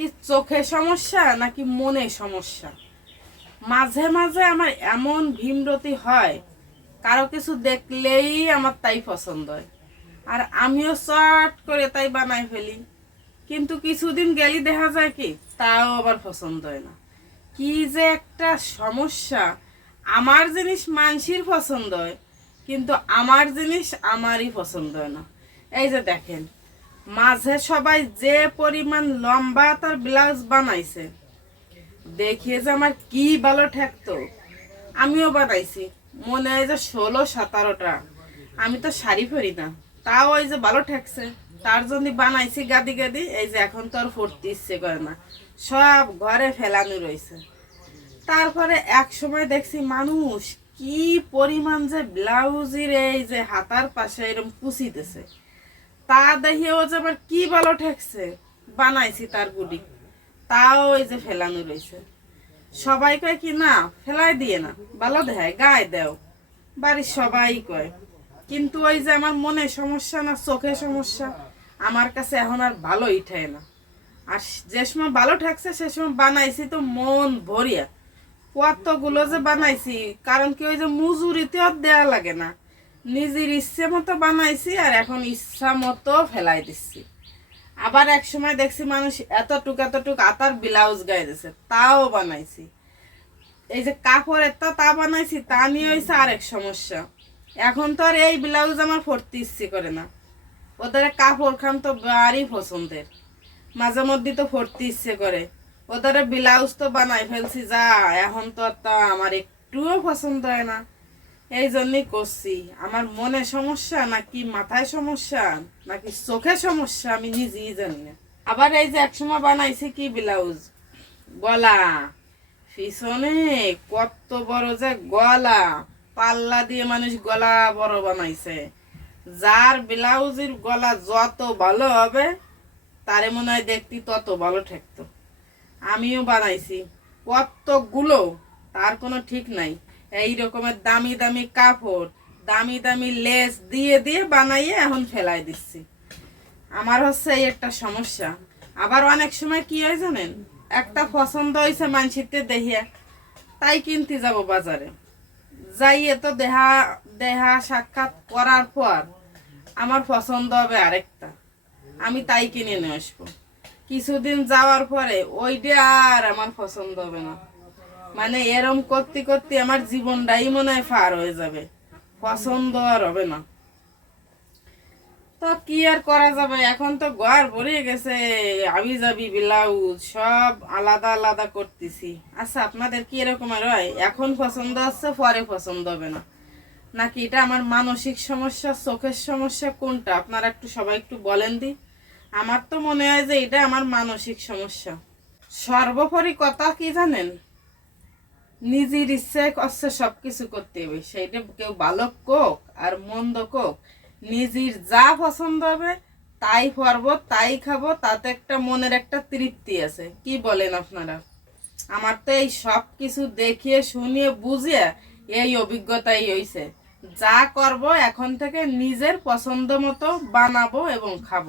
কি চোখে সমস্যা নাকি মনে সমস্যা? মাঝে মাঝে আমার এমন ভীমরতি হয়, কারও কিছু দেখলেই আমার তাই পছন্দ হয়। আর আমিও চট করে তাই বানাই ফেলি। কিন্তু কিছুদিন গেলি দেখা যায় কি, তাও আবার পছন্দ হয় না। কি যে একটা সমস্যা, আমার জিনিস মানসির পছন্দ হয়, কিন্তু আমার জিনিস আমারই পছন্দ হয় না। এই যে দেখেন মাঝে সবাই যে পরিমাণ লম্বা তার ব্লাউজ বানাইছে, দেখিয়ে যে আমার কি ভালো ঠেকতো। আমিও বানাইছি, মনে হয় যে ষোলো, সতেরোটা। আমি তো শাড়ি পরি না, তাও ওই যে ভালো ঠেকছে। তার জন্য বানাইছি গাদি গাদি, এই যে এখন তো আর ফুটতে ইচ্ছে করে না। সব ঘরে ফেলানো রয়েছে। তারপরে এক সময় দেখছি মানুষ কি পরিমাণ যে ব্লাউজের এই যে হাতার পাশে এরকম পুষিতেছে তা দেখিয়ে ও যে আবার কি ভালো ঠেকছে। বানাইছি তার গুডি তাও ওই যে ফেলানো রয়েছে। সবাই কয় কি, না, ফেলাই দিয়ে না ভালো দেখায়, গায়ে দেও। বাড়ির সবাই কয়। কিন্তু ওই যে আমার মনে সমস্যা না, চোখে সমস্যা, আমার কাছে এখন আর ভালো ঠেয় না। আর যে সময় ভালো ঠেকছে, সে সময় বানাইছি তো মন ভরিয়া। কতগুলো যে বানাইছি, কারণ কি ওই যে মজুরিতেও দেওয়া লাগে না। নিজের ইচ্ছে মতো বানাইছি আর এখন ইচ্ছা মতো ফেলাই দিচ্ছি। আবার এক সময় দেখছি মানুষ এতটুক এতটুক আতার ব্লাউজ গায়ে দিছে তাও বানাইছি। এই যে কাপড় তো তা বানাইছি, তা নিয়ে হয়েছে আরেক সমস্যা। এখন তো আর এই ব্লাউজ আমার পরতে ইচ্ছে করে না। ওদের কাপড় খান তো বাড়ি পছন্দের। মাঝে মধ্যে তো পরতে ইচ্ছে করে। ওদের ব্লাউজ তো বানাই ফেলছি যা, এখন তো আর তা আমার একটুও পছন্দ হয় না। এই জন্যই করছি। আমার মনে সমস্যা নাকি মাথায় সমস্যা, নাকি চোখে সমস্যা, আমি নিজেই জানি না। আবার এই যে একসময় বানাইছি কি ব্লাউজ? গলা। পিছনে কত বড় যে গলা। পাল্লা দিয়ে মানুষ গলা বড় বানাইছে। যার ব্লাউজের গলা যত ভালো হবে, তারে মনে হয় দেখতে তত ভালো ঠেকতো। আমিও বানাইছি। কতগুলো, তার কোনো ঠিক নাই। এই রকমের দামি দামি কাপড়, দামি দামি লেস দিয়ে দিয়ে বানাইয়ে এখন ফেলাই দিচ্ছি। আমার হচ্ছে এই একটা সমস্যা। আবার অনেক সময় কি হয় জানেন? একটা পছন্দ হয়েছে মানসিকতে দেখিয়া তাই কিনতে যাব বাজারে। যাইয়ে তো দেহা দেহা সাক্ষাৎ করার পর আমার পছন্দ হবে আরেকটা। আমি তাই কিনে নিয়ে আসব। কিছুদিন যাওয়ার পরে ওইটা আর আমার পছন্দ হবে না। মানে এরম করতে করতে আমার জীবনটাই মনে হয় পার হয়ে যাবে। পছন্দ আর হবে না। তো কি আর করা যাবে? এখন তো ঘর ভরে গেছে আবি যাবি ব্লাউজ, সব আলাদা আলাদা করতেছি। আচ্ছা আপনাদের কি এরকম আর হয়? এখন পছন্দ হচ্ছে, পরে পছন্দ হবে না। নাকি এটা আমার মানসিক সমস্যা, চোখের সমস্যা? কোনটা? আপনারা একটু সবাই একটু বলেন দি। আমার তো মনে হয় যে এটা আমার মানসিক সমস্যা। সর্বোপরি কথা কি জানেন? নিজের ইচ্ছায় করছে সব কিছু করতে হবে। সেইটা কেউ ভালো কোক আর মন্দ কোক নিজের যা পছন্দ হবে তাই পরবো তাই খাব, তাতে একটা মনের একটা তৃপ্তি আছে। কি বলেন আপনারা? আমার তো এই সব কিছু দেখিয়ে, শুনিয়ে, বুঝিয়ে এই অভিজ্ঞতাই হইছে। যা করব এখন থেকে নিজের পছন্দ মতো বানাবো এবং খাব।